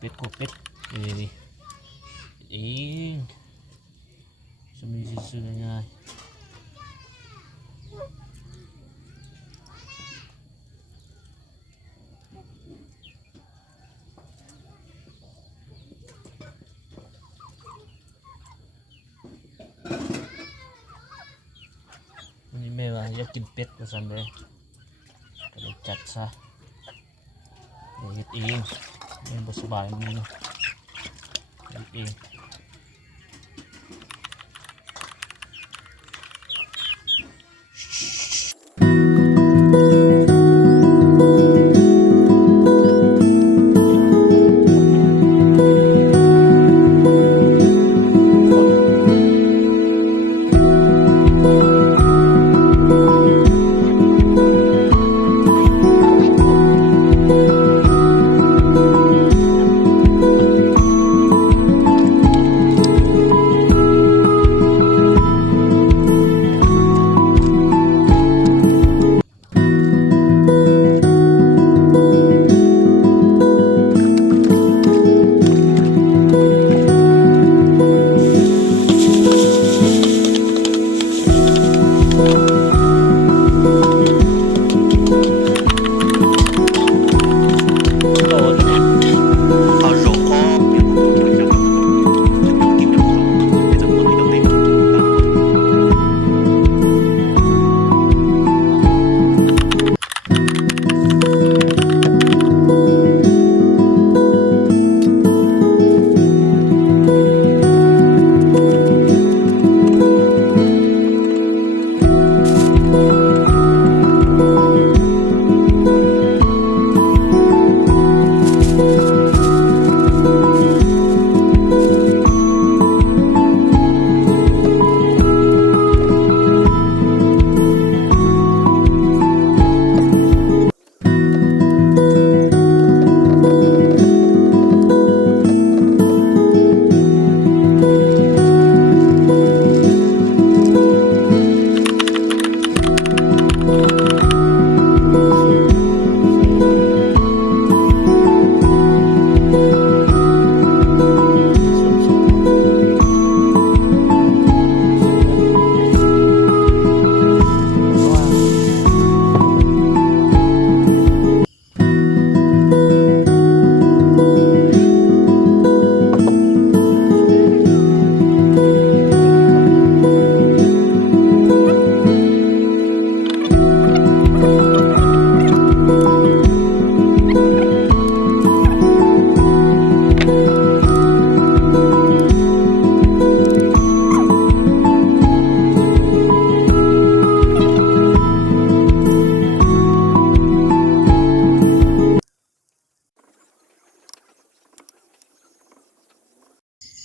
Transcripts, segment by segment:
เป็ดนี่เองจะมีซื้อง่ายนี่แม่ว่าอยากกินเป็ดก็สั่นเลยก็เลยจัดซะเฮ็ดเองแม่บ่สบายมือเฮ็ดเอง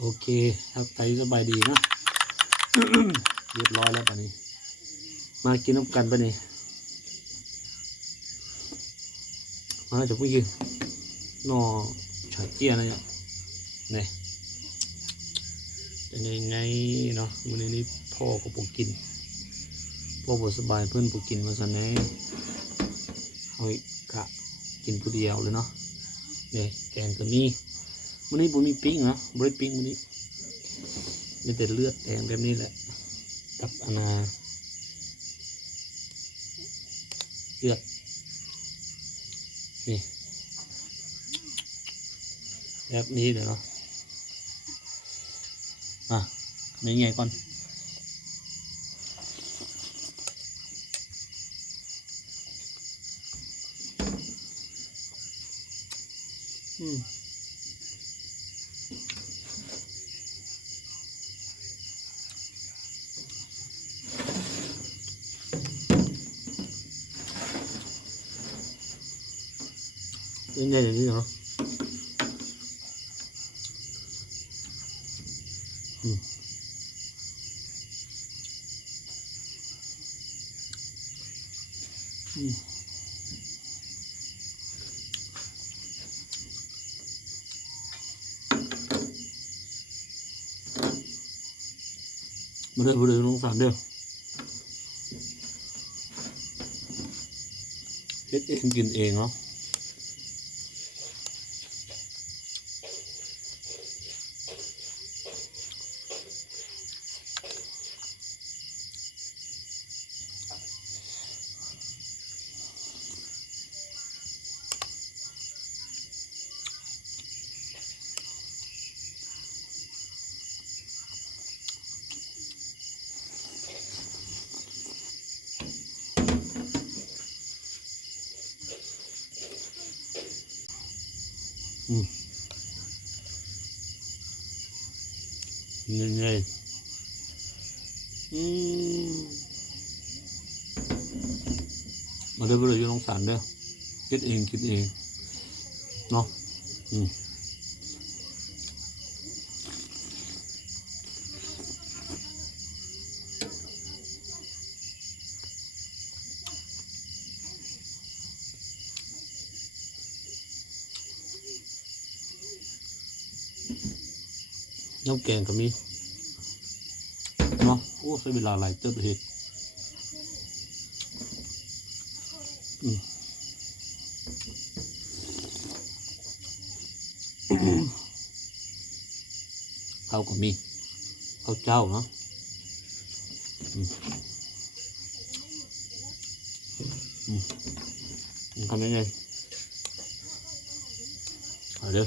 โอเคครับไตสบายดีนะ เรียบร้อยแล้วป่ะนี้มากินน้ำกันป่ะนี่มาจากผู้หญิงนอฉาเจี้ยนะเนี่ยนี่จะไงเนาะวันนี้พ่อก็ปกินพ่อบ่สบายเพื่อนปกินมาสันนี้เอากะกินผู้เดียวเลยเนาะเนี่ยแกงก็มีวันนี้ผมมีปิ้งเนาะบริปิ้งวันนี้มีแต่เลือดแดงแบบนี้แหละกับอนาเลือดนี่แบบนี้เดี๋ยวเนาะไม่ไงก่อนยังไงอย่างนี้เหรอมาเด้อมาเด้อน้องสารเด้อเฮ็ดเองกินเองเนาะ นี่เลยมาเด้อไปเลยอยู่โรงสารเด้อคิดเองเนาะน้ำแกงก็มีเนาะโอ้ใช้เวลาหลายเติบเลยข้าวก็มีข้าวเจ้าเนาะทำยังไงเอาเด้อ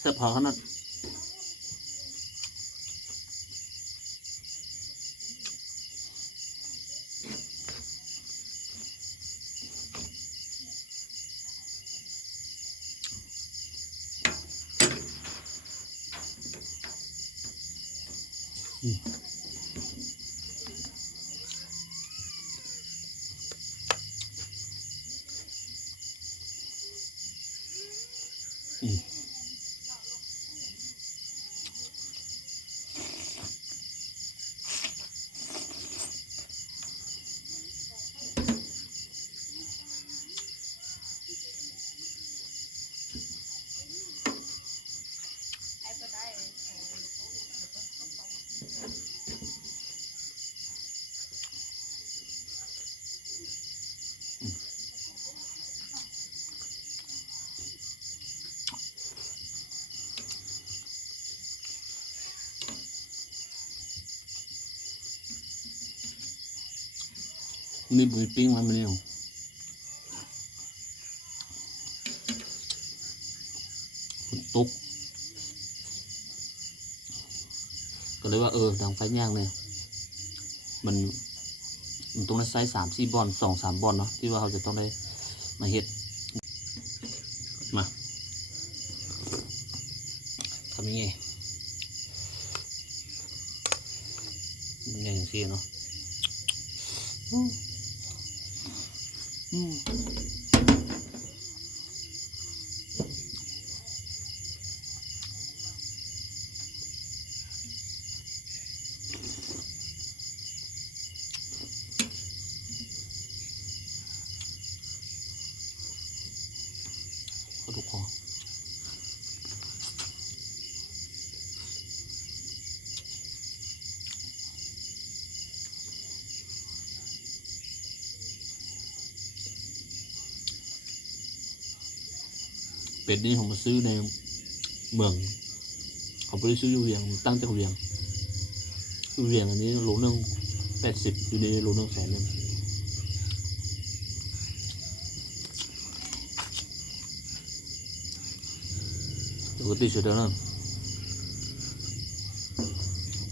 แซ่บพอขนาดนี่บุยปิ้งมันไม่เอาฝนตกก็เลยว่าดังไฟย่างเลยมันต้องได้ไซส์3-4 บอล2-3 บอลเนาะที่ว่าเขาจะต้องได้มาเฮ็ดมาทำยังไงอย่างที่เนาะก็ถูกคอเป็ดนี่ผมมาซื้อในเมืองเขาไปซื้ออยู่เวียงตั้งจากเวียงอันนี้โลนึง80อยู่ในโลนึง100,000ปกติสุดแล้วนะ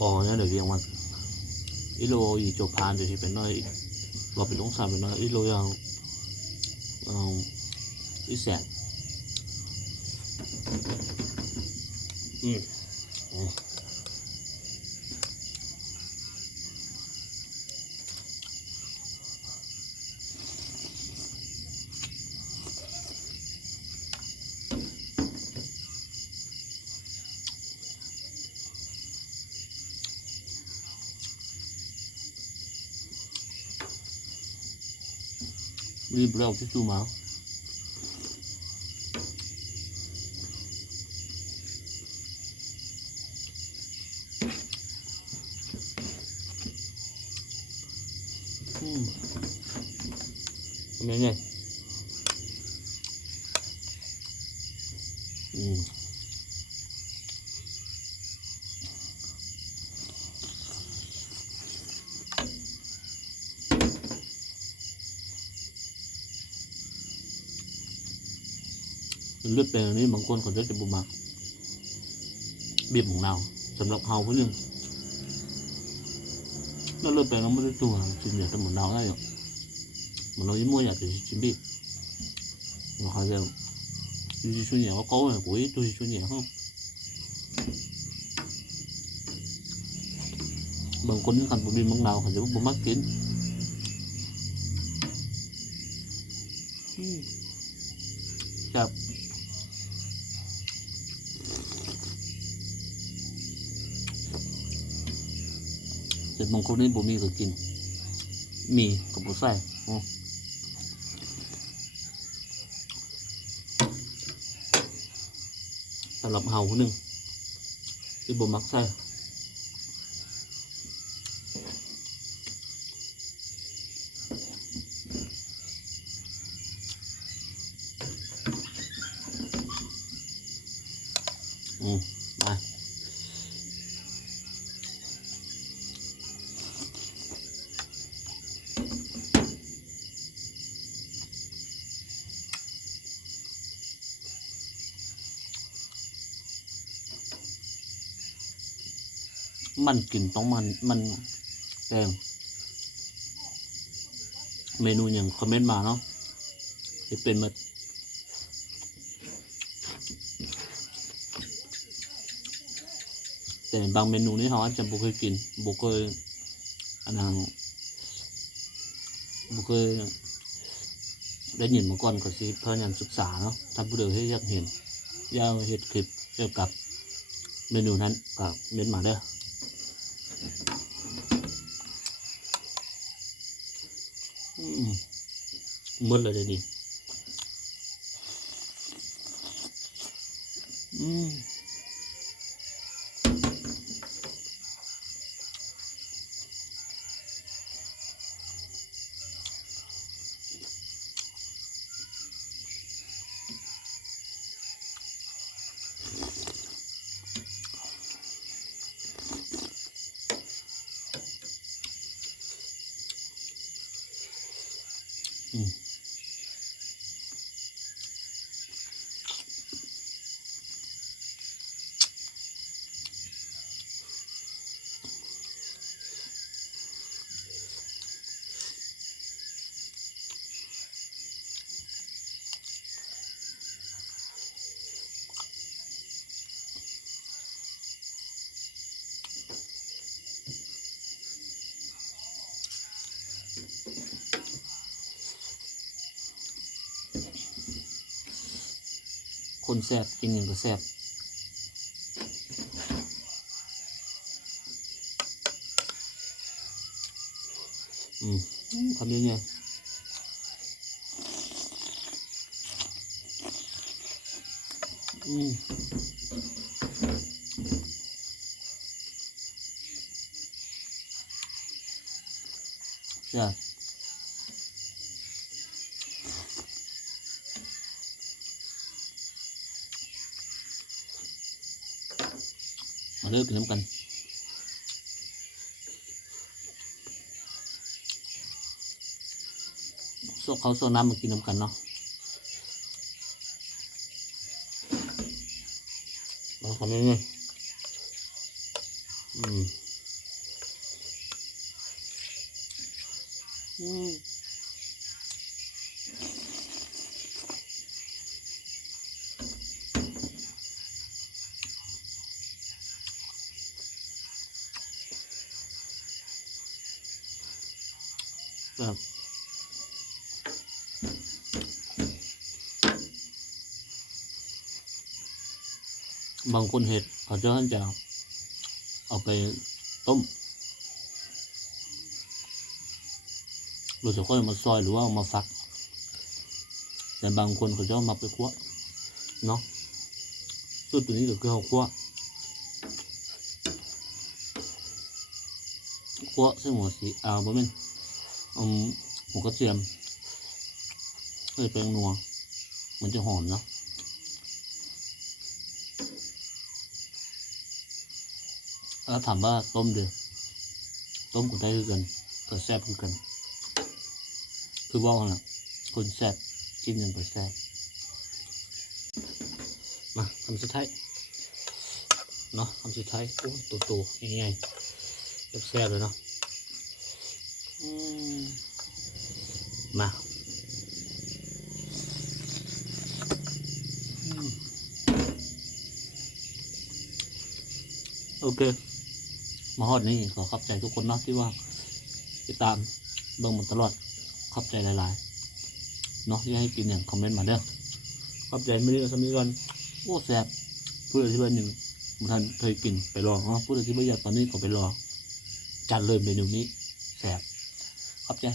ก่อนเนี่ยเดี๋ยวเวียงมันอีโลอีโจพานเดี๋ยวที่เป็นน้อยเราเป็นองศาเป็นน้อยอีโลยังอีแสนรีบเร็วที่สู้มาทำยังไง เลือดแปลงนี้บางคนเขาจะบุมักบีบของเราสำหรับเฮาเพื่อนแล้วเลือดแปลงเราไม่ได้ตัวจินอยากจะหมุนเราได้หรอกหมุนเรายิ่งมั่วอยากจะจินบีบmà họ giờ đi xuân nhà có cố này của tôi xuân nhà không bằng quân thành bộ biên bằng nào họ sẽ bắt mắt kín chạpจะบางคนนี่บ่มีก็กินมีกับบ่ใส่สำหรับเฮาผู้หนึ่งที่บ่มักใส่มามันกลิ่นต้องมันแดงเมนูอย่างคอมเมนต์มาเนาะที่เป็นมาแต่บางเมนูนี้เขาอาจจะบุเคยกินบุเคยอันนั้นบุเคยได้ยินมาก่อนก็สิพยายามศึกษาเนาะถ้าผู้ใดที่อยากเห็นอยากเห็นคลิปเกี่ยวกับเมนูนั้นก็เม้นมาเด้อมืดเลยเดี๋ยวนี้คนแซ่บกินอย่างก็แซ่บทำยังไงแซ่บมาเลิกกินน้ำกันโซ่เขาโซ่น้ำมากินน้ำกันเนาะมาทำยังไงครับบางคนเห็ดเขาจะเอาไปต้มหรือจะค่อยมาซอยหรือว่าเอามาฟักแต่บางคนเขาจะเอามาไปคั่วเนาะสูตรตัวนี้ก็คือเขาคั่วใส่หัวสีบ่แม่นหัวกระเทียมใส่แป้งนัวมันจะหอมเนาะแล้วถามว่าต้มเดือต้มก็ได้คือกันก็แซ่บคือกันคือว่าน่ะคนแซ่บกินยังก็แซ่บ คำสุดท้ายเนาะคำสุดท้ายโอ้โตๆใหญ่ๆแซ่บๆเลยเนาะมาโอเคมาฮอดนี่ขอขอบใจทุกคนเนาะที่ว่าติดตามเบิ่งมาตลอดขอบใจหลายๆเนาะที่ให้กินอย่างคอมเมนต์มาเด้อขอบใจไม่ได้สมิก่อนโอ้แซ่บพูดที่บ้านหนึ่งท่านเคยกินไปลองเนาะพูดที่บ้านอยากตอนนี้ก็ไปลองจัดเลยเมนูนี้แซ่บขอบใจ